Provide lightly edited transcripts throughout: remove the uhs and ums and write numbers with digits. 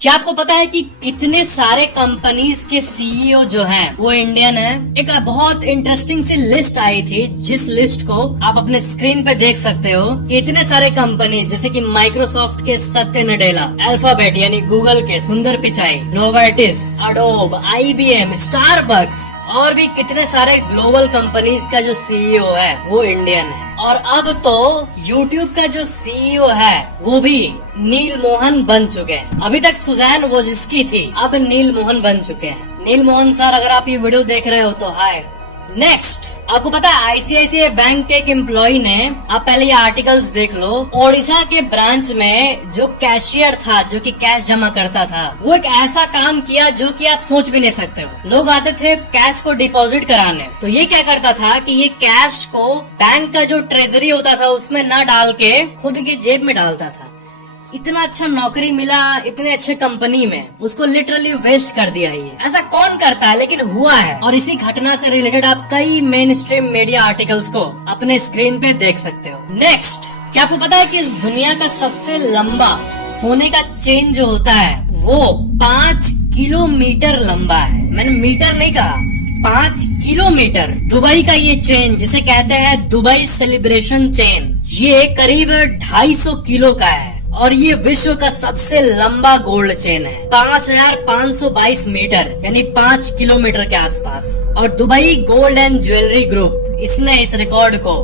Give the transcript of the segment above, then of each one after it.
क्या आपको पता है कि कितने सारे कंपनीज के सीईओ जो हैं वो इंडियन हैं? एक बहुत इंटरेस्टिंग सी लिस्ट आई थी, जिस लिस्ट को आप अपने स्क्रीन पे देख सकते हो कि इतने सारे कंपनीज जैसे कि माइक्रोसॉफ्ट के सत्य नडेला, अल्फाबेट यानी गूगल के सुंदर Pichai, Novartis, adobe, IBM, Starbucks और भी कितने सारे ग्लोबल कंपनीज का जो सीईओ है वो इंडियन है। और अब तो YouTube का जो सीईओ है वो भी नील मोहन बन चुके हैं। अभी तक सुजैन वोजिस्की थी, अब नील मोहन बन चुके हैं। नील मोहन सर, अगर आप ये वीडियो देख रहे हो तो हाय। नेक्स्ट, आपको पता है आईसीआईसीआई बैंक के एक एम्प्लॉय ने, आप पहले ये आर्टिकल्स देख लो, ओडिशा के ब्रांच में जो कैशियर था, जो कि कैश जमा करता था, वो एक ऐसा काम किया जो कि आप सोच भी नहीं सकते हो। लोग आते थे कैश को डिपॉजिट कराने, तो ये क्या करता था कि ये कैश को बैंक का जो ट्रेजरी होता था उसमें न डाल के खुद की जेब में डालता था। इतना अच्छा नौकरी मिला इतने अच्छे कंपनी में, उसको लिटरली वेस्ट कर दिया। ये ऐसा कौन करता है, लेकिन हुआ है। और इसी घटना से रिलेटेड आप कई मेन स्ट्रीम मीडिया आर्टिकल्स को अपने स्क्रीन पे देख सकते हो। नेक्स्ट, क्या आपको पता है कि इस दुनिया का सबसे लंबा सोने का चेन जो होता है वो 5 किलोमीटर लंबा है। मैंने मीटर नहीं कहा, 5 किलोमीटर। दुबई का ये चेन, जिसे कहते हैं दुबई सेलिब्रेशन चेन, ये करीब 250 किलो का है और ये विश्व का सबसे लंबा गोल्ड चेन है। 5522 मीटर यानी 5 किलोमीटर के आसपास। और Dubai gold and jewellery group, इसने इस रिकॉर्ड को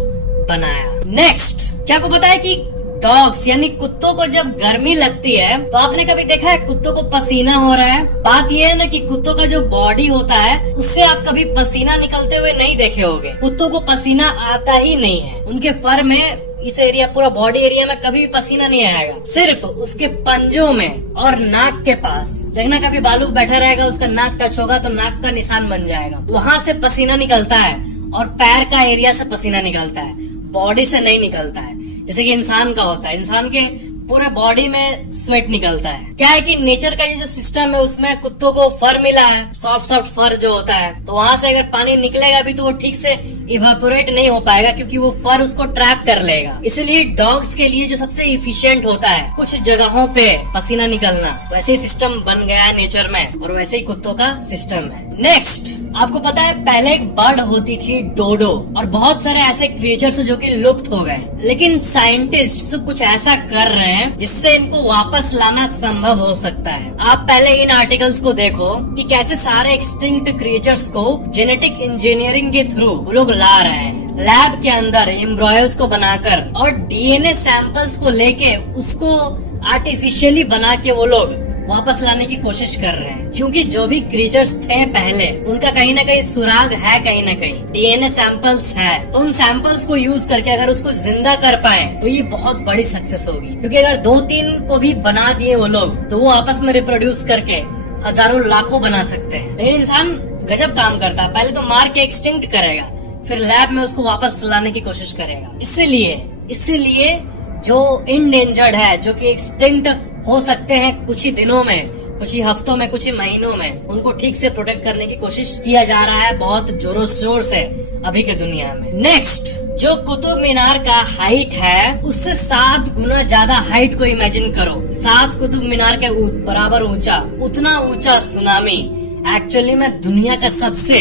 बनाया। नेक्स्ट, क्या आपको पता है कि डॉग्स यानी कुत्तों को जब गर्मी लगती है तो आपने कभी देखा है कुत्तों को पसीना हो रहा है? बात यह है ना कि कुत्तों का जो बॉडी होता है उससे आप कभी पसीना निकलते हुए नहीं देखे होंगे। कुत्तों को पसीना आता ही नहीं है। उनके फर में, इस एरिया, पूरा बॉडी एरिया में कभी भी पसीना नहीं आएगा। सिर्फ उसके पंजों में और नाक के पास देखना, कभी बालू बैठा रहेगा, उसका नाक टच होगा तो नाक का निशान बन जाएगा, वहाँ से पसीना निकलता है। और पैर का एरिया से पसीना निकलता है, बॉडी से नहीं निकलता है जैसे कि इंसान का होता है। इंसान के पूरे बॉडी में स्वेट निकलता है। क्या है कि नेचर का ये जो सिस्टम है उसमें कुत्तों को फर मिला है, सॉफ्ट सॉफ्ट फर जो होता है, तो वहाँ से अगर पानी निकलेगा भी तो वो ठीक से इवापोरेट नहीं हो पाएगा, क्योंकि वो फर उसको ट्रैप कर लेगा। इसलिए डॉग्स के लिए जो सबसे इफिशिएंट होता है कुछ जगहों पे पसीना निकलना, वैसे ही सिस्टम बन गया है नेचर में, और वैसे ही कुत्तों का सिस्टम है। नेक्स्ट, आपको पता है पहले एक बर्ड होती थी डोडो, और बहुत सारे ऐसे क्रिएचर्स जो कि लुप्त हो गए, लेकिन साइंटिस्ट कुछ ऐसा कर रहे हैं जिससे इनको वापस लाना संभव हो सकता है। आप पहले इन आर्टिकल्स को देखो कि कैसे सारे एक्सटिंक्ट क्रिएचर्स को जेनेटिक इंजीनियरिंग के थ्रू वो लोग ला रहे हैं, लैब के अंदर एम्ब्रॉयज को बनाकर, और डीएनए सैंपल्स को लेके उसको आर्टिफिशियली बना के वो लोग वापस लाने की कोशिश कर रहे हैं। क्योंकि जो भी क्रिएचर्स थे पहले, उनका कहीं ना कहीं सुराग है, कहीं ना कहीं डीएनए सैंपल्स है, तो उन सैंपल्स को यूज करके अगर उसको जिंदा कर पाए तो ये बहुत बड़ी सक्सेस होगी। क्योंकि अगर 2-3 को भी बना दिए वो लोग तो वो आपस में रिप्रोड्यूस करके हजारों लाखों बना सकते हैं। लेकिन इंसान गजब काम करता है, पहले तो मार के एक्सटिंक्ट करेगा, फिर लैब में उसको वापस लाने की कोशिश करेगा। इसीलिए जो इंडेंजर्ड है, जो कि एक्सटिंक्ट हो सकते हैं कुछ ही दिनों में, कुछ ही हफ्तों में, कुछ ही महीनों में, उनको ठीक से प्रोटेक्ट करने की कोशिश किया जा रहा है बहुत जोरों शोर से अभी के दुनिया में। नेक्स्ट, जो कुतुब मीनार का हाइट है उससे 7 गुना ज्यादा हाइट को इमेजिन करो। 7 कुतुब मीनार के बराबर ऊंचा, उतना ऊंचा सुनामी एक्चुअली में दुनिया का सबसे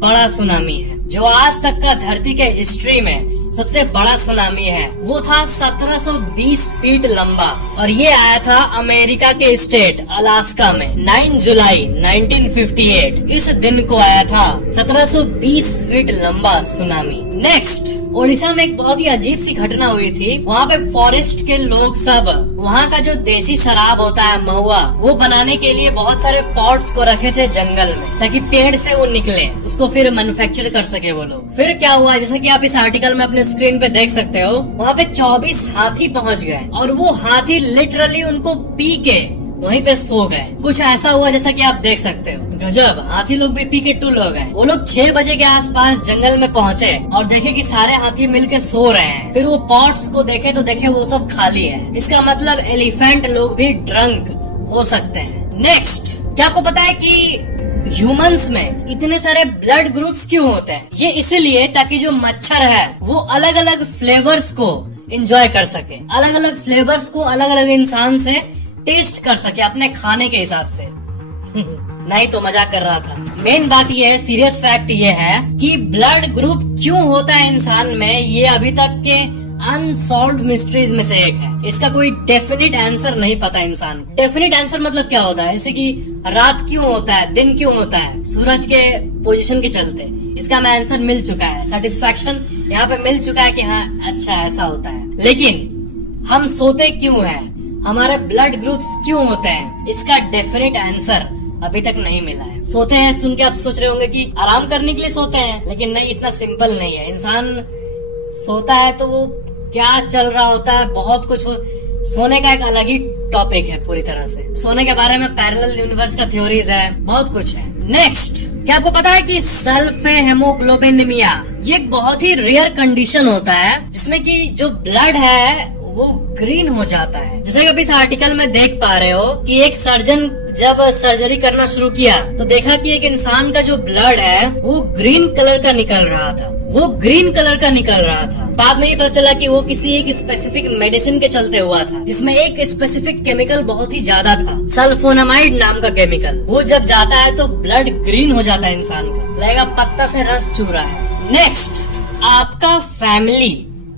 बड़ा सुनामी है, जो आज तक का धरती के हिस्ट्री में सबसे बड़ा सुनामी है। वो था 1720 फीट लंबा, और ये आया था अमेरिका के स्टेट अलास्का में 9 जुलाई 1958। इस दिन को आया था 1720 फीट लंबा सुनामी। नेक्स्ट, ओडिशा में एक बहुत ही अजीब सी घटना हुई थी। वहाँ पे फॉरेस्ट के लोग सब वहाँ का जो देसी शराब होता है महुआ, वो बनाने के लिए बहुत सारे पॉट्स को रखे थे जंगल में, ताकि पेड़ से वो निकले, उसको फिर मैन्युफैक्चर कर सके वो लोग। फिर क्या हुआ, जैसा कि आप इस आर्टिकल में अपने स्क्रीन पे देख सकते हो, वहाँ पे 24 हाथी पहुँच गए, और वो हाथी लिटरली उनको पी के वहीं पे सो गए। कुछ ऐसा हुआ जैसा कि आप देख सकते हो। गजब, हाथी लोग भी पी के टुल हो गए। वो लोग 6 बजे के आसपास जंगल में पहुँचे और देखे कि सारे हाथी मिलके सो रहे हैं। फिर वो पॉट्स को देखे तो देखे वो सब खाली है। इसका मतलब एलिफेंट लोग भी ड्रंक हो सकते हैं। नेक्स्ट, क्या आपको पता है कि ह्यूमंस में इतने सारे ब्लड ग्रुप्स क्यों होते हैं? ये इसीलिए ताकि जो मच्छर है वो अलग अलग फ्लेवर्स को एंजॉय कर सके, अलग अलग फ्लेवर्स को अलग अलग इंसान से टेस्ट कर सके अपने खाने के हिसाब से। नहीं तो मजाक कर रहा था। मेन बात ये है, सीरियस फैक्ट ये है कि ब्लड ग्रुप क्यों होता है इंसान में, ये अभी तक के अनसॉल्व्ड मिस्ट्रीज में से एक है। इसका कोई डेफिनेट आंसर नहीं पता इंसान को। डेफिनेट आंसर मतलब क्या होता है, जैसे कि रात क्यों होता है, दिन क्यों होता है, सूरज के पोजीशन के चलते। इसका हमें आंसर मिल चुका है, सेटिस्फैक्शन यहाँ पे मिल चुका है कि हाँ अच्छा ऐसा होता है। लेकिन हम सोते क्यों हैं, हमारे ब्लड ग्रुप्स क्यों होते हैं, इसका डेफिनेट आंसर अभी तक नहीं मिला है। सोते हैं सुन के आप सोच रहे होंगे कि आराम करने के लिए सोते हैं, लेकिन नहीं, इतना सिंपल नहीं है। इंसान सोता है तो वो क्या चल रहा होता है, बहुत कुछ सोने का एक अलग ही टॉपिक है पूरी तरह से। सोने के बारे में पैरेलल यूनिवर्स का थ्योरीज है, बहुत कुछ है। नेक्स्ट, क्या आपको पता है कि सल्फ हेमोग्लोबिनेमिया ये एक बहुत ही रेयर कंडीशन होता है जिसमें कि जो ब्लड है वो ग्रीन हो जाता है। जैसे कि अभी इस आर्टिकल में देख पा रहे हो कि एक सर्जन जब सर्जरी करना शुरू किया तो देखा कि एक इंसान का जो ब्लड है वो ग्रीन कलर का निकल रहा था, वो ग्रीन कलर का निकल रहा था। बाद में ये पता चला कि वो किसी एक स्पेसिफिक मेडिसिन के चलते हुआ था, जिसमें एक स्पेसिफिक केमिकल बहुत ही ज्यादा था, सल्फोनामाइड नाम का केमिकल। वो जब जाता है तो ब्लड ग्रीन हो जाता है इंसान का, लगेगा पत्ता से रस चू रहा है। नेक्स्ट, आपका फैमिली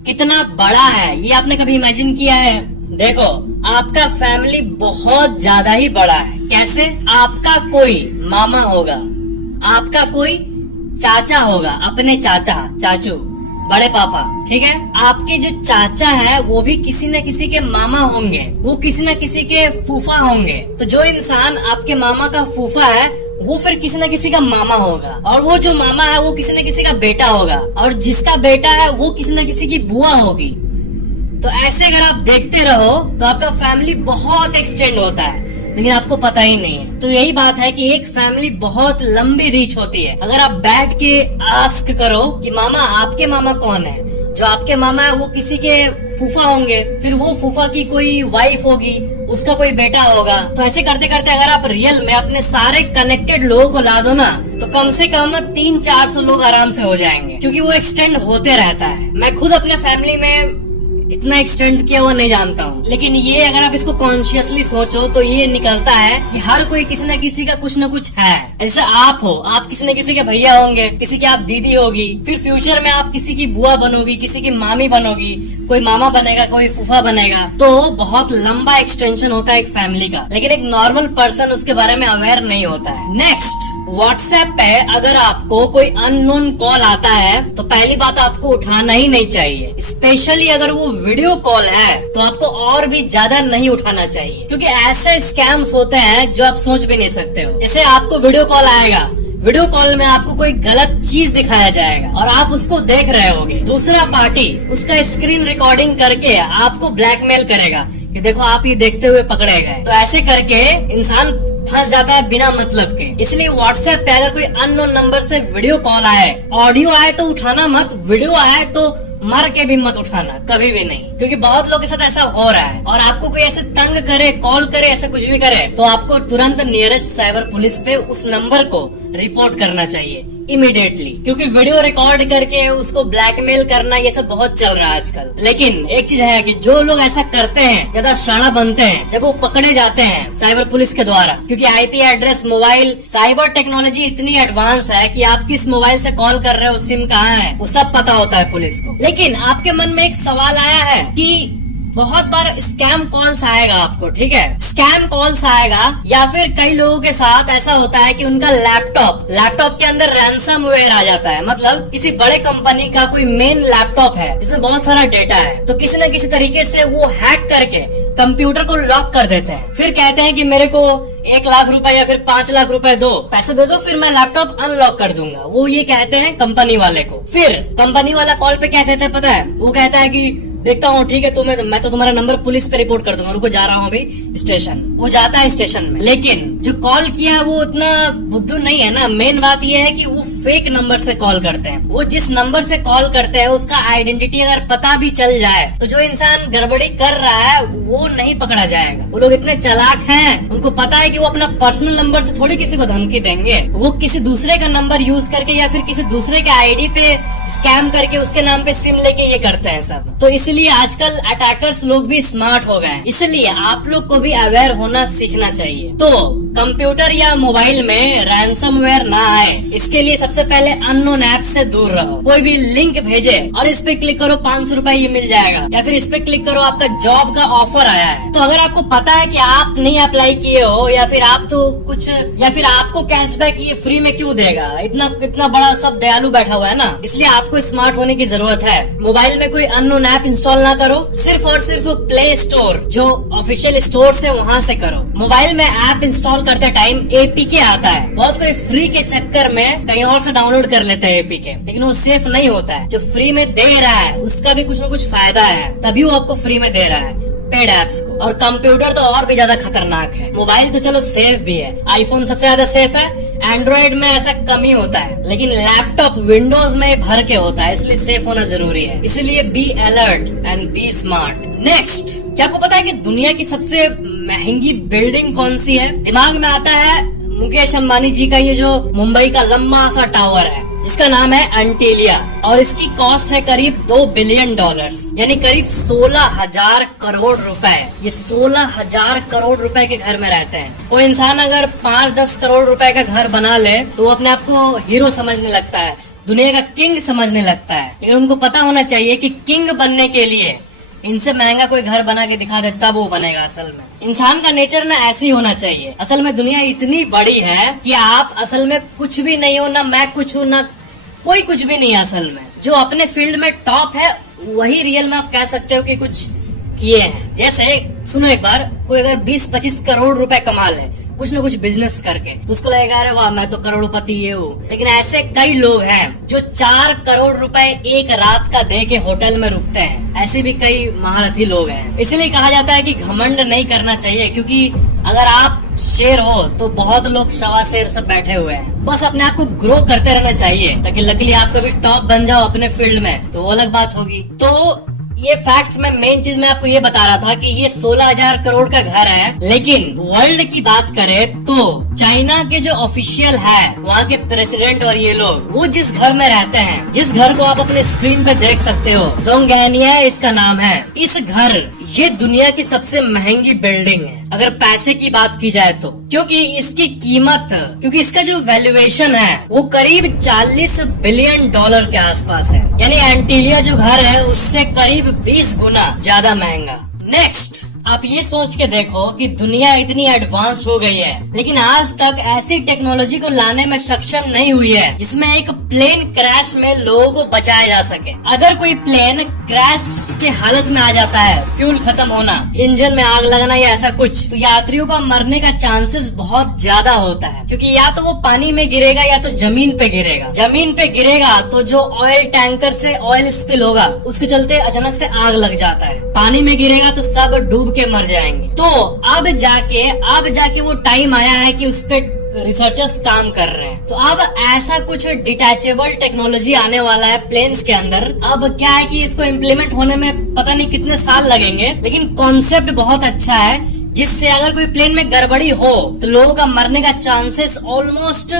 कितना बड़ा है, ये आपने कभी इमेजिन किया है? देखो, आपका फैमिली बहुत ज्यादा ही बड़ा है। कैसे? आपका कोई मामा होगा, आपका कोई चाचा होगा, अपने चाचा, चाचू, बड़े पापा, ठीक है। आपके जो चाचा है वो भी किसी न किसी के मामा होंगे, वो किसी न किसी के फूफा होंगे। तो जो इंसान आपके मामा का फूफा है वो फिर किसी न किसी का मामा होगा, और वो जो मामा है वो किसी न किसी का बेटा होगा, और जिसका बेटा है वो किसी न किसी की बुआ होगी। तो ऐसे अगर आप देखते रहो तो आपका फैमिली बहुत एक्सटेंड होता है, लेकिन आपको पता ही नहीं है। तो यही बात है कि एक फैमिली बहुत लंबी रीच होती है। अगर आप बैठ के आस्क करो कि मामा, आपके मामा कौन है, जो आपके मामा है वो किसी के फूफा होंगे, फिर वो फूफा की कोई वाइफ होगी, उसका कोई बेटा होगा। तो ऐसे करते करते अगर आप रियल में अपने सारे कनेक्टेड लोगों को ला दो ना, तो कम से कम 300-400 लोग आराम से हो जाएंगे, क्योंकि वो एक्सटेंड होते रहता है। मैं खुद अपने फैमिली में इतना एक्सटेंड किया हुआ नहीं जानता हूँ, लेकिन ये अगर आप इसको कॉन्शियसली सोचो तो ये निकलता है कि हर कोई किसी न किसी का कुछ न कुछ है। जैसे आप हो, आप किसी न किसी के भैया होंगे, किसी की आप दीदी होगी, फिर फ्यूचर में आप किसी की बुआ बनोगी, किसी की मामी बनोगी, कोई मामा बनेगा, कोई फूफा बनेगा। तो बहुत लंबा एक्सटेंशन होता है एक फैमिली का, लेकिन एक नॉर्मल पर्सन उसके बारे में अवेयर नहीं होता है। नेक्स्ट, व्हाट्सएप पे अगर आपको कोई अननोन कॉल आता है तो पहली बात आपको उठाना ही नहीं चाहिए, स्पेशली अगर वो वीडियो कॉल है तो आपको और भी ज्यादा नहीं उठाना चाहिए, क्योंकि ऐसे स्कैम्स होते हैं जो आप सोच भी नहीं सकते हो। जैसे आपको वीडियो कॉल आएगा, वीडियो कॉल में आपको कोई गलत चीज दिखाया जाएगा और आप उसको देख रहे होगे, दूसरा पार्टी उसका स्क्रीन रिकॉर्डिंग करके आपको ब्लैकमेल करेगा कि देखो आप ये देखते हुए पकड़े गए। तो ऐसे करके इंसान फंस जाता है बिना मतलब के। इसलिए व्हाट्सएप पे अगर कोई अननोन नंबर से वीडियो कॉल आए, ऑडियो आए तो उठाना मत, वीडियो आए तो मर के भी मत उठाना, कभी भी नहीं, क्योंकि बहुत लोग के साथ ऐसा हो रहा है। और आपको कोई ऐसे तंग करे, कॉल करे, ऐसे कुछ भी करे तो आपको तुरंत नियरेस्ट साइबर पुलिस पे उस नंबर को रिपोर्ट करना चाहिए इमीडिएटली, क्योंकि वीडियो रिकॉर्ड करके उसको ब्लैकमेल करना ये सब बहुत चल रहा है आजकल। लेकिन एक चीज है कि जो लोग ऐसा करते हैं ज्यादा शाणा बनते हैं जब वो पकड़े जाते हैं साइबर पुलिस के द्वारा, क्योंकि IP address, mobile, cyber technology इतनी एडवांस है कि आप किस मोबाइल से कॉल कर रहे हो, सिम कहाँ है, वो सब पता होता है पुलिस को। लेकिन आपके मन में एक सवाल आया है कि बहुत बार स्कैम कॉल्स आएगा आपको, ठीक है, स्कैम कॉल्स आएगा, या फिर कई लोगों के साथ ऐसा होता है कि उनका लैपटॉप के अंदर रैंसमवेयर आ जाता है। मतलब किसी बड़े कंपनी का कोई मेन लैपटॉप है जिसमें बहुत सारा डेटा है, तो किसी न किसी तरीके से वो हैक करके कंप्यूटर को लॉक कर देते हैं, फिर कहते हैं कि मेरे को 1 लाख रुपए या फिर 5 लाख रुपए दो, पैसे दे दो, फिर मैं लैपटॉप अनलॉक कर दूंगा। वो ये कहते हैं कंपनी वाले को। फिर कंपनी वाला कॉल पे क्या कहता है पता है? वो कहता है कि देखता हूँ, ठीक है, तो मैं तो तुम्हारा नंबर पुलिस पे रिपोर्ट कर दूंगा, रुको जा रहा हूँ अभी स्टेशन। वो जाता है स्टेशन में, लेकिन जो कॉल किया है वो उतना बुद्धू नहीं है ना। मेन बात ये है कि वो फेक नंबर से कॉल करते हैं। वो जिस नंबर से कॉल करते हैं उसका आइडेंटिटी अगर पता भी चल जाए तो जो इंसान गड़बड़ी कर रहा है वो नहीं पकड़ा जाएगा। वो लोग इतने चालाक हैं, उनको पता है कि वो अपना पर्सनल नंबर से थोड़ी किसी को धमकी देंगे। वो किसी दूसरे का नंबर यूज करके या फिर किसी दूसरे के आईडी पे स्कैम करके उसके नाम पे सिम लेके ये करते हैं सब। तो इसलिए आजकल अटैकर्स लोग भी स्मार्ट हो गए हैं, इसलिए आप लोग को भी अवेयर होना सीखना चाहिए। तो कंप्यूटर या मोबाइल में रैंसमवेयर ना आए, इसके लिए सबसे पहले अननोन ऐप से दूर रहो। कोई भी लिंक भेजे और इस पे क्लिक करो 500 रुपए ये मिल जाएगा, या फिर इस पे क्लिक करो आपका जॉब का ऑफर आया है। तो अगर आपको पता है कि आप नहीं अप्लाई किए हो या फिर आप तो कुछ या फिर आपको कैशबैक ये फ्री में क्यों देगा, इतना बड़ा सब दयालु बैठा हुआ है ना, इसलिए आपको स्मार्ट होने की जरूरत है। मोबाइल में कोई अननोन ऐप इंस्टॉल ना करो, सिर्फ और सिर्फ प्ले स्टोर जो ऑफिशियल स्टोर से वहाँ से करो। मोबाइल में ऐप इंस्टॉल करते टाइम एपीके आता है, बहुत कोई फ्री के चक्कर में कहीं और से डाउनलोड कर लेते हैं एपीके, लेकिन वो सेफ नहीं होता है। जो फ्री में दे रहा है उसका भी कुछ न कुछ फायदा है, तभी वो आपको फ्री में दे रहा है पेड एप्स को। और कंप्यूटर तो और भी ज्यादा खतरनाक है। मोबाइल तो चलो सेफ भी है, आईफोन सबसे ज्यादा सेफ है, एंड्रॉइड में ऐसा कम ही होता है, लेकिन लैपटॉप विंडोज में भर के होता है, इसलिए सेफ होना जरूरी है। इसलिए be alert and be smart. Next, क्या आपको पता है कि दुनिया की सबसे महंगी बिल्डिंग कौन सी है? दिमाग में आता है मुकेश अंबानी जी का ये जो मुंबई का लंबा सा टावर है जिसका नाम है एंटीलिया, और इसकी कॉस्ट है करीब $2 बिलियन, यानी करीब 16,000 करोड़ रुपए। ये 16,000 करोड़ रुपए के घर में रहते हैं। कोई इंसान अगर 5-10 करोड़ रुपए का घर बना ले तो वो अपने आप को हीरो समझने लगता है, दुनिया का किंग समझने लगता है। लेकिन उनको पता होना चाहिए कि किंग बनने के लिए इनसे महंगा कोई घर बना के दिखा दे तब वो बनेगा। असल में इंसान का नेचर ना ऐसे ही होना चाहिए। असल में दुनिया इतनी बड़ी है कि आप असल में कुछ भी नहीं हो, ना मैं कुछ हूँ, ना कोई कुछ भी नहीं है। असल में जो अपने फील्ड में टॉप है वही रियल में आप कह सकते हो कि कुछ किए हैं। जैसे सुनो, एक बार कोई अगर 20-25 करोड़ रुपए कमा ले कुछ न कुछ बिजनेस करके तो उसको लगेगा अरे वाह मैं तो करोड़पति ये हूँ। लेकिन ऐसे कई लोग हैं जो 4 करोड़ रुपए एक रात का दे के होटल में रुकते हैं। ऐसे भी कई महारथी लोग हैं। इसलिए कहा जाता है कि घमंड नहीं करना चाहिए, क्योंकि अगर आप शेर हो तो बहुत लोग सवा शेर सब बैठे हुए हैं। बस अपने आप को ग्रो करते रहना चाहिए ताकि लकीली आप कभी टॉप बन जाओ अपने फील्ड में, तो वो अलग बात होगी। तो ये फैक्ट में मेन चीज मैं आपको ये बता रहा था कि ये 16,000 करोड़ का घर है। लेकिन वर्ल्ड की बात करें तो चाइना के जो ऑफिशियल है वहाँ के प्रेसिडेंट और ये लोग वो जिस घर में रहते हैं, जिस घर को आप अपने स्क्रीन पे देख सकते हो, जोंगैनिया इसका नाम है। इस घर ये दुनिया की सबसे महंगी बिल्डिंग है अगर पैसे की बात की जाए तो, क्योंकि इसका जो वैल्यूएशन है वो करीब $40 बिलियन के आसपास है। यानी एंटीलिया जो घर है उससे करीब 20 गुना ज्यादा महंगा। नेक्स्ट, आप ये सोच के देखो कि दुनिया इतनी एडवांस हो गई है लेकिन आज तक ऐसी टेक्नोलॉजी को लाने में सक्षम नहीं हुई है जिसमें एक प्लेन क्रैश में लोगों को बचाया जा सके। अगर कोई प्लेन क्रैश के हालत में आ जाता है, फ्यूल खत्म होना, इंजन में आग लगना या ऐसा कुछ, तो यात्रियों का मरने का चांसेस बहुत ज्यादा होता है, क्योंकि या तो वो पानी में गिरेगा या तो जमीन पे गिरेगा। जमीन पे गिरेगा तो जो ऑयल टैंकर से ऑयल स्पिल होगा उसके चलते अचानक से आग लग जाता है। पानी में गिरेगा तो सब डूब के मर जाएंगे। तो अब जाके वो टाइम आया है कि उस पे रिसर्चर्स काम कर रहे हैं। तो अब ऐसा कुछ डिटैचेबल टेक्नोलॉजी आने वाला है प्लेन्स के अंदर। अब क्या है कि इसको इम्प्लीमेंट होने में पता नहीं कितने साल लगेंगे, लेकिन कॉन्सेप्ट बहुत अच्छा है जिससे अगर कोई प्लेन में गड़बड़ी हो तो लोगों का मरने का चांसेस ऑलमोस्ट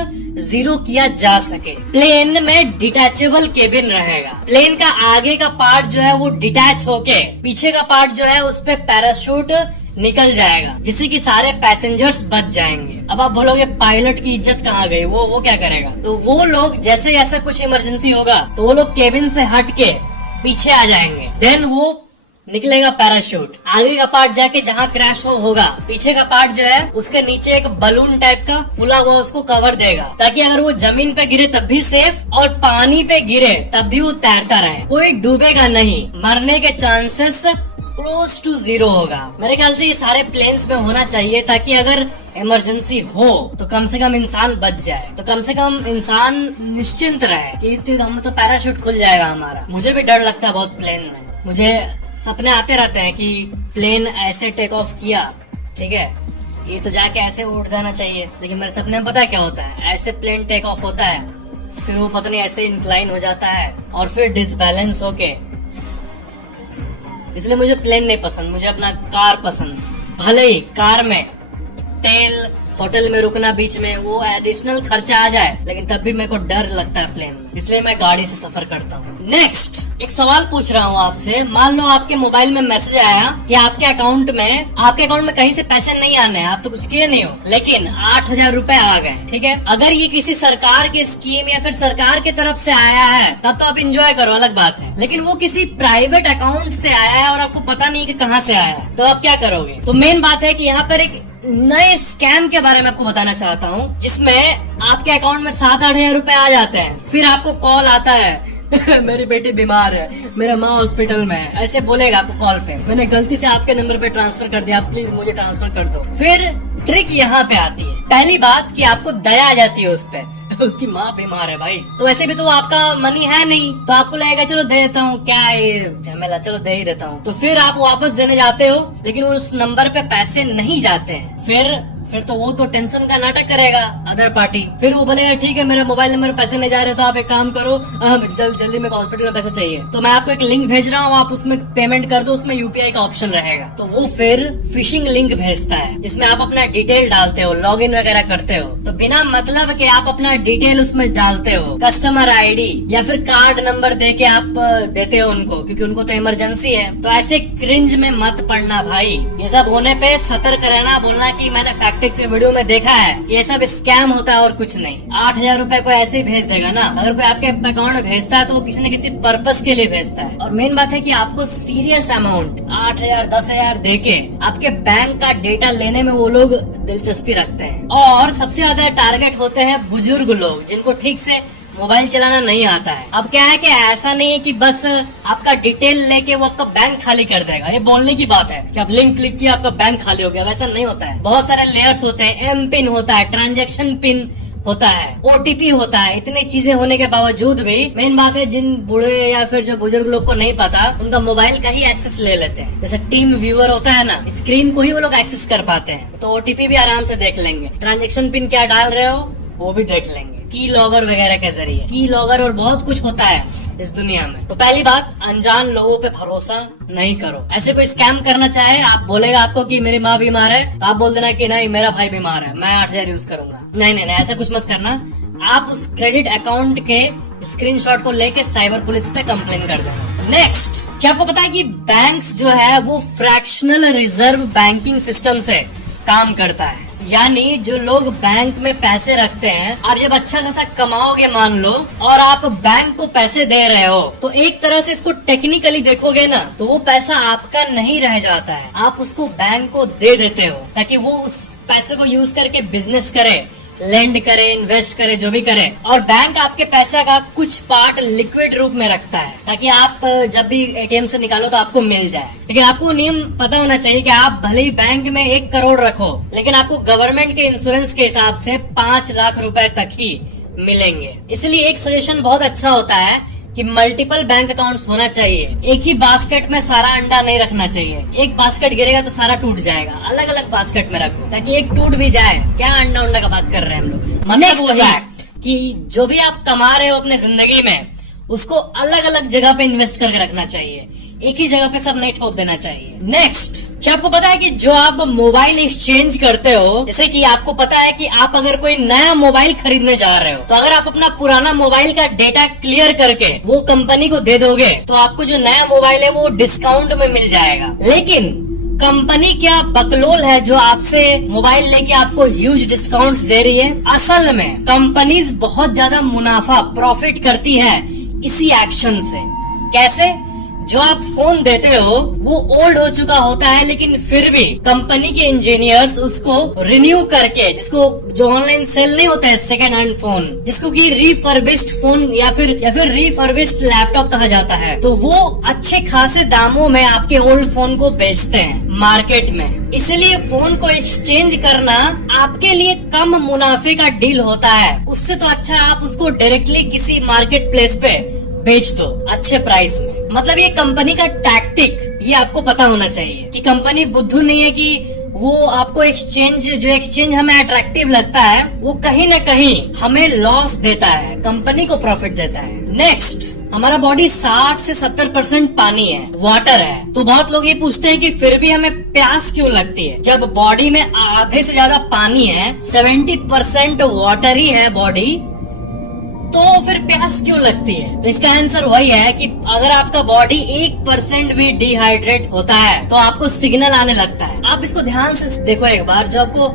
0 किया जा सके। प्लेन में डिटैचेबल केबिन रहेगा। प्लेन का आगे का पार्ट जो है वो डिटैच होके पीछे का पार्ट जो है उस पे पैराशूट निकल जाएगा, जिससे कि सारे पैसेंजर्स बच जाएंगे। अब आप बोलोगे पायलट की इज्जत कहाँ गई, वो क्या करेगा? तो वो लोग जैसे ऐसा कुछ इमरजेंसी होगा तो वो लोग केबिन से हट के पीछे आ जाएंगे, देन वो निकलेगा पैराशूट। आगे का पार्ट जाके जहाँ क्रैश होगा, पीछे का पार्ट जो है उसके नीचे एक बलून टाइप का फूला हुआ उसको कवर देगा, ताकि अगर वो जमीन पे गिरे तब भी सेफ और पानी पे गिरे तब भी वो तैरता रहे, कोई डूबेगा नहीं। मरने के चांसेस क्लोज टू 0 होगा। मेरे ख्याल से ये सारे प्लेन्स में होना चाहिए ताकि अगर इमरजेंसी हो तो कम से कम इंसान बच जाए, तो कम से कम इंसान निश्चिंत रहे कि हम तो पैराशूट खुल जाएगा हमारा। मुझे भी डर लगता है बहुत प्लेन में, मुझे सपने आते रहते हैं कि प्लेन ऐसे टेक ऑफ किया, ठीक है, ये तो जाके ऐसे उड़ जाना चाहिए, लेकिन मेरे सपने में पता है क्या होता है? ऐसे प्लेन टेक ऑफ होता है फिर वो पता नहीं ऐसे इंक्लाइन हो जाता है और फिर डिसबैलेंस होके। इसलिए मुझे प्लेन नहीं पसंद, मुझे अपना कार पसंद। भले ही कार में तेल, होटल में रुकना बीच में, वो एडिशनल खर्चा आ जाए, लेकिन तब भी मेरे को डर लगता है प्लेन में, इसलिए मैं गाड़ी से सफर करता हूँ। नेक्स्ट एक सवाल पूछ रहा हूँ आपसे। मान लो आपके मोबाइल में मैसेज आया कि आपके अकाउंट में कहीं से पैसे नहीं आने हैं, आप तो कुछ किए नहीं हो, लेकिन 8,000 रुपए आ गए। ठीक है, अगर ये किसी सरकार की स्कीम या फिर सरकार की तरफ से आया है तब तो आप इंजॉय करो, अलग बात है। लेकिन वो किसी प्राइवेट अकाउंट से आया है और आपको पता नहीं कि कहाँ से आया है, तो आप क्या करोगे? तो मेन बात है कि यहाँ पर एक नए स्कैम के बारे में आपको बताना चाहता हूँ, जिसमें आपके अकाउंट में 7-8 हजार रुपए आ जाते हैं। फिर आपको कॉल आता है मेरी बेटी बीमार है, मेरा माँ हॉस्पिटल में है, ऐसे बोलेगा आपको कॉल पे, मैंने गलती से आपके नंबर पे ट्रांसफर कर दिया, प्लीज मुझे ट्रांसफर कर दो। फिर ट्रिक यहाँ पे आती है। पहली बात कि आपको दया आ जाती है उस पे उसकी माँ बीमार है भाई, तो वैसे भी तो आपका मनी है नहीं, तो आपको लगेगा चलो दे देता हूँ, क्या ये झमेला, चलो दे ही देता हूँ। तो फिर आप वापस देने जाते हो, लेकिन उस नंबर पे पैसे नहीं जाते हैं। फिर तो वो तो टेंशन का नाटक करेगा अदर पार्टी। फिर वो बोलेगा ठीक है मेरे मोबाइल नंबर पैसे नहीं जा रहे, तो आप एक काम करो, जल्दी मेरे को हॉस्पिटल में पैसे चाहिए, तो मैं आपको एक लिंक भेज रहा हूँ, आप उसमें पेमेंट कर दो, उसमें यूपीआई का ऑप्शन रहेगा। तो वो फिर फिशिंग लिंक भेजता है, जिसमें आप अपना डिटेल डालते हो, लॉगिन वगैरह करते हो। तो बिना मतलब के आप अपना डिटेल उसमें डालते हो, कस्टमर आईडी या फिर कार्ड नंबर दे के आप देते हो उनको, क्योंकि उनको तो इमरजेंसी है। तो ऐसे क्रिंज में मत पड़ना भाई। ये सब होने पे सतर्क रहना, बोलना की मैंने फैक्टिक्स के वीडियो में देखा है, ये सब स्कैम होता है और कुछ नहीं। 8,000 रुपए को ऐसे ही भेज देगा ना, अगर कोई आपके अकाउंट में भेजता है तो वो किसी न किसी पर्पस के लिए भेजता है। और मेन बात है कि आपको सीरियस अमाउंट 8,000 10,000 देके आपके बैंक का डेटा लेने में वो लोग दिलचस्पी रखते हैं। और सबसे ज्यादा टारगेट होते हैं बुजुर्ग लोग, जिनको ठीक से मोबाइल चलाना नहीं आता है। अब क्या है कि ऐसा नहीं है कि बस आपका डिटेल लेके वो आपका बैंक खाली कर देगा, ये बोलने की बात है कि आप लिंक क्लिक किया आपका बैंक खाली हो गया, वैसा नहीं होता है। बहुत सारे लेयर्स होते हैं, एम पिन होता है, ट्रांजैक्शन पिन होता है, ओटीपी होता है। इतनी चीजें होने के बावजूद भी मेन बात है, जिन बूढ़े या फिर जो बुजुर्ग लोग को नहीं पता, उनका मोबाइल का ही एक्सेस ले लेते हैं। जैसे टीम व्यूअर होता है ना, स्क्रीन को ही वो लोग एक्सेस कर पाते हैं। तो ओटीपी भी आराम से देख लेंगे, ट्रांजैक्शन पिन क्या डाल रहे हो वो भी देख लेंगे, की लॉगर वगैरह के जरिए, की लॉगर और बहुत कुछ होता है इस दुनिया में। तो पहली बात, अनजान लोगों पे भरोसा नहीं करो। ऐसे कोई स्कैम करना चाहे, आप बोलेगा आपको कि मेरी माँ बीमार है, तो आप बोल देना कि नहीं मेरा भाई बीमार है, मैं 8,000 यूज करूंगा। नहीं, ऐसा कुछ मत करना। आप उस क्रेडिट अकाउंट के स्क्रीनशॉट को लेके साइबर पुलिस पे कंप्लेन कर देना। नेक्स्ट, क्या आपको पता है कि बैंक्स जो है वो फ्रैक्शनल रिजर्व बैंकिंग सिस्टम से काम करता है। यानी जो लोग बैंक में पैसे रखते हैं, आप जब अच्छा खासा कमाओगे मान लो, और आप बैंक को पैसे दे रहे हो, तो एक तरह से इसको टेक्निकली देखोगे ना, तो वो पैसा आपका नहीं रह जाता है, आप उसको बैंक को दे देते हो, ताकि वो उस पैसे को यूज करके बिजनेस करे, लेंड करे, इन्वेस्ट करे, जो भी करे। और बैंक आपके पैसा का कुछ पार्ट लिक्विड रूप में रखता है, ताकि आप जब भी एटीएम से निकालो तो आपको मिल जाए। लेकिन आपको नियम पता होना चाहिए कि आप भले ही बैंक में 1 करोड़ रखो, लेकिन आपको गवर्नमेंट के इंश्योरेंस के हिसाब से 5 लाख रुपए तक ही मिलेंगे। इसलिए एक सजेशन बहुत अच्छा होता है कि मल्टीपल बैंक अकाउंट्स होना चाहिए। एक ही बास्केट में सारा अंडा नहीं रखना चाहिए, एक बास्केट गिरेगा तो सारा टूट जाएगा। अलग अलग बास्केट में रखो, ताकि एक टूट भी जाए। क्या अंडा उंडा का बात कर रहे हैं हम लोग। मतलब वही कि जो भी आप कमा रहे हो अपने जिंदगी में, उसको अलग अलग जगह पे इन्वेस्ट करके रखना चाहिए, एक ही जगह पे सब नहीं ठोक देना चाहिए। नेक्स्ट, क्या आपको पता है कि जो आप मोबाइल एक्सचेंज करते हो, जैसे कि आपको पता है कि आप अगर कोई नया मोबाइल खरीदने जा रहे हो, तो अगर आप अपना पुराना मोबाइल का डेटा क्लियर करके वो कंपनी को दे दोगे, तो आपको जो नया मोबाइल है वो डिस्काउंट में मिल जाएगा। लेकिन कंपनी क्या बकलोल है जो आपसे मोबाइल लेके आपको ह्यूज डिस्काउंट्स दे रही है? असल में कंपनीज बहुत ज्यादा मुनाफा प्रॉफिट करती है इसी एक्शन से। कैसे? जो आप फोन देते हो वो ओल्ड हो चुका होता है, लेकिन फिर भी कंपनी के इंजीनियर्स उसको रिन्यू करके, जिसको जो ऑनलाइन सेल नहीं होता है सेकेंड हैंड फोन, जिसको कि रिफर्बिश्ड फोन या फिर रिफर्बिश्ड लैपटॉप कहा जाता है, तो वो अच्छे खासे दामों में आपके ओल्ड फोन को बेचते हैं मार्केट में। इसलिए फोन को एक्सचेंज करना आपके लिए कम मुनाफे का डील होता है। उससे तो अच्छा आप उसको डायरेक्टली किसी मार्केट प्लेस पे बेच दो अच्छे प्राइस में। मतलब ये कंपनी का टैक्टिक, ये आपको पता होना चाहिए कि कंपनी बुद्धू नहीं है कि वो आपको जो एक्सचेंज हमें अट्रैक्टिव लगता है वो कहीं न कहीं हमें लॉस देता है, कंपनी को प्रॉफिट देता है। नेक्स्ट, हमारा बॉडी 60 से 70% पानी है, वाटर है। तो बहुत लोग ये पूछते हैं कि फिर भी हमें प्यास क्यों लगती है? जब बॉडी में आधे से ज्यादा पानी है, 70% वाटर ही है बॉडी, तो फिर प्यास क्यों लगती है? तो इसका आंसर वही है कि अगर आपका बॉडी 1% भी डिहाइड्रेट होता है तो आपको सिग्नल आने लगता है। आप इसको ध्यान से देखो एक बार, जो आपको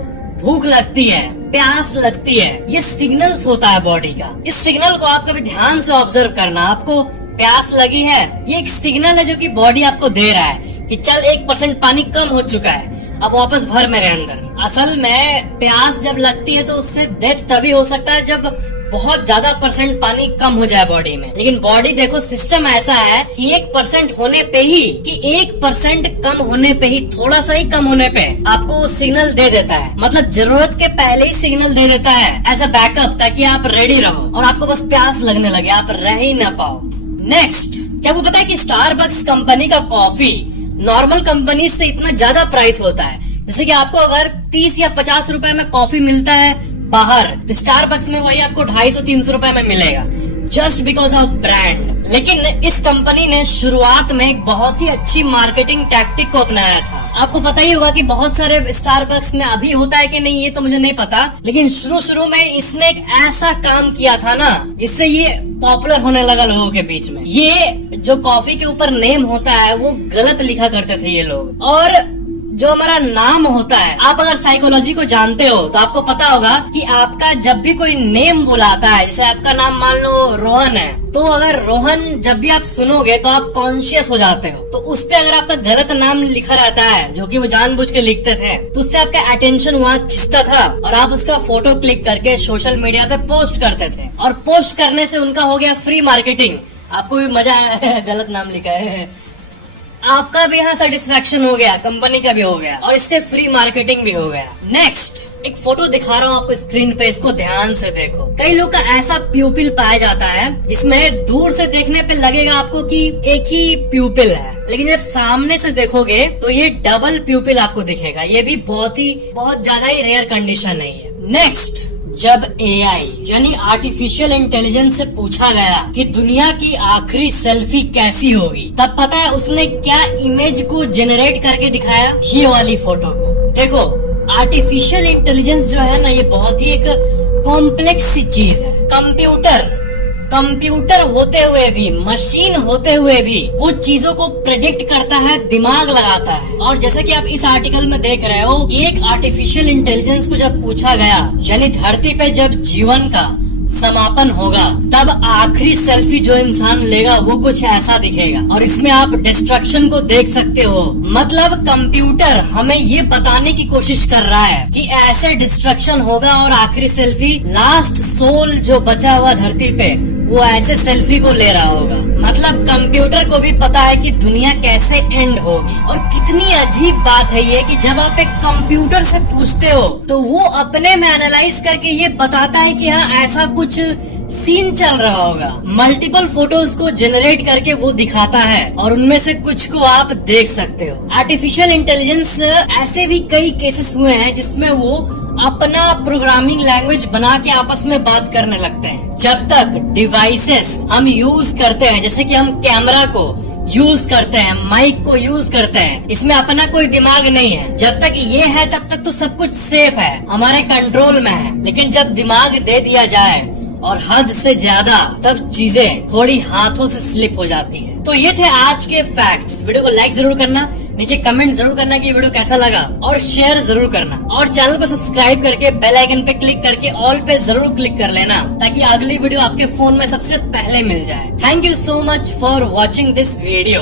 भूख लगती है, प्यास लगती है, ये सिग्नल्स होता है बॉडी का। इस सिग्नल को आप कभी ध्यान से ऑब्जर्व करना। आपको प्यास लगी है, ये एक सिग्नल है जो कि बॉडी आपको दे रहा है कि चल 1% पानी कम हो चुका है, अब वापस भर मेरे अंदर। असल में प्यास जब लगती है तो उससे डेथ तभी हो सकता है जब बहुत ज्यादा परसेंट पानी कम हो जाए बॉडी में। लेकिन बॉडी देखो, सिस्टम ऐसा है कि 1% होने पे ही, कि 1% कम होने पे ही, थोड़ा सा ही कम होने पे आपको सिग्नल दे देता है। मतलब जरूरत के पहले ही सिग्नल दे देता है एज अ बैकअप, ताकि आप रेडी रहो और आपको बस प्यास लगने लगे, आप रह ही ना पाओ। नेक्स्ट, क्या आपको पता है कि स्टारबक्स कंपनी का कॉफी नॉर्मल कंपनी से इतना ज्यादा प्राइस होता है? जैसे कि आपको अगर 30 या 50 रुपए में कॉफी मिलता है बाहर, तो स्टारबक्स में वही आपको 250-300 रुपए में मिलेगा, जस्ट बिकॉज ऑफ ब्रांड। लेकिन इस कंपनी ने शुरुआत में एक बहुत ही अच्छी मार्केटिंग टैक्टिक को अपनाया था। आपको पता ही होगा कि बहुत सारे स्टारबक्स में अभी होता है कि नहीं ये तो मुझे नहीं पता, लेकिन शुरू में इसने एक ऐसा काम किया था ना जिससे ये पॉपुलर होने लगा लोगों के बीच में। ये जो कॉफी के ऊपर नेम होता है वो गलत लिखा करते थे ये लोग, और जो हमारा नाम होता है, आप अगर साइकोलॉजी को जानते हो तो आपको पता होगा कि आपका जब भी कोई नेम बुलाता है, जैसे आपका नाम मान लो रोहन है, तो अगर रोहन जब भी आप सुनोगे तो आप कॉन्शियस हो जाते हो। तो उस पे अगर आपका गलत नाम लिखा रहता है, जो कि वो जानबूझ के लिखते थे, तो उससे आपका अटेंशन वहाँ खिंचता था और आप उसका फोटो क्लिक करके सोशल मीडिया पे पोस्ट करते थे, और पोस्ट करने से उनका हो गया फ्री मार्केटिंग। आपको भी मजा आया गलत नाम लिखा है, आपका भी यहाँ सेटिस्फेक्शन हो गया, कंपनी का भी हो गया, और इससे फ्री मार्केटिंग भी हो गया। नेक्स्ट, एक फोटो दिखा रहा हूँ आपको स्क्रीन पे, इसको ध्यान से देखो। कई लोग का ऐसा प्यूपिल पाया जाता है जिसमें दूर से देखने पे लगेगा आपको कि एक ही प्यूपिल है, लेकिन जब सामने से देखोगे तो ये डबल प्यूपिल आपको दिखेगा। ये भी बहुत ज्यादा ही रेयर कंडीशन नहीं है। नेक्स्ट, जब AI यानी आर्टिफिशियल इंटेलिजेंस से पूछा गया कि दुनिया की आखिरी सेल्फी कैसी होगी, तब पता है उसने क्या इमेज को जनरेट करके दिखाया? ये वाली फोटो को देखो। आर्टिफिशियल इंटेलिजेंस जो है ना, ये बहुत ही एक कॉम्प्लेक्स सी चीज है। कंप्यूटर होते हुए भी, मशीन होते हुए भी वो चीजों को प्रेडिक्ट करता है, दिमाग लगाता है। और जैसे कि आप इस आर्टिकल में देख रहे हो कि एक आर्टिफिशियल इंटेलिजेंस को जब पूछा गया, यानी धरती पे जब जीवन का समापन होगा तब आखिरी सेल्फी जो इंसान लेगा वो कुछ ऐसा दिखेगा, और इसमें आप डिस्ट्रक्शन को देख सकते हो। मतलब कंप्यूटर हमें ये बताने की कोशिश कर रहा है कि ऐसे डिस्ट्रक्शन होगा और आखिरी सेल्फी, लास्ट सोल जो बचा हुआ धरती पे, वो ऐसे सेल्फी को ले रहा होगा। मतलब कंप्यूटर को भी पता है कि दुनिया कैसे एंड होगी। और कितनी अजीब बात है ये कि जब आप एक कंप्यूटर से पूछते हो तो वो अपने में एनालाइज करके ये बताता है कि हाँ ऐसा कुछ सीन चल रहा होगा। मल्टीपल फोटोज को जनरेट करके वो दिखाता है और उनमें से कुछ को आप देख सकते हो। आर्टिफिशियल इंटेलिजेंस ऐसे भी कई केसेस हुए हैं जिसमें वो अपना प्रोग्रामिंग लैंग्वेज बना के आपस में बात करने लगते हैं। जब तक डिवाइसेस हम यूज करते हैं, जैसे कि हम कैमरा को यूज करते हैं, माइक को यूज करते हैं, इसमें अपना कोई दिमाग नहीं है। जब तक ये है तब तक तो सब कुछ सेफ है, हमारे कंट्रोल में है। लेकिन जब दिमाग दे दिया जाए और हद से ज्यादा, तब चीजें थोड़ी हाथों से स्लिप हो जाती है। तो ये थे आज के फैक्ट्स। वीडियो को लाइक जरूर करना, नीचे कमेंट जरूर करना कि वीडियो कैसा लगा, और शेयर जरूर करना, और चैनल को सब्सक्राइब करके बेल आइकन पे क्लिक करके ऑल पे जरूर क्लिक कर लेना, ताकि अगली वीडियो आपके फोन में सबसे पहले मिल जाए। Thank you so much for watching this video.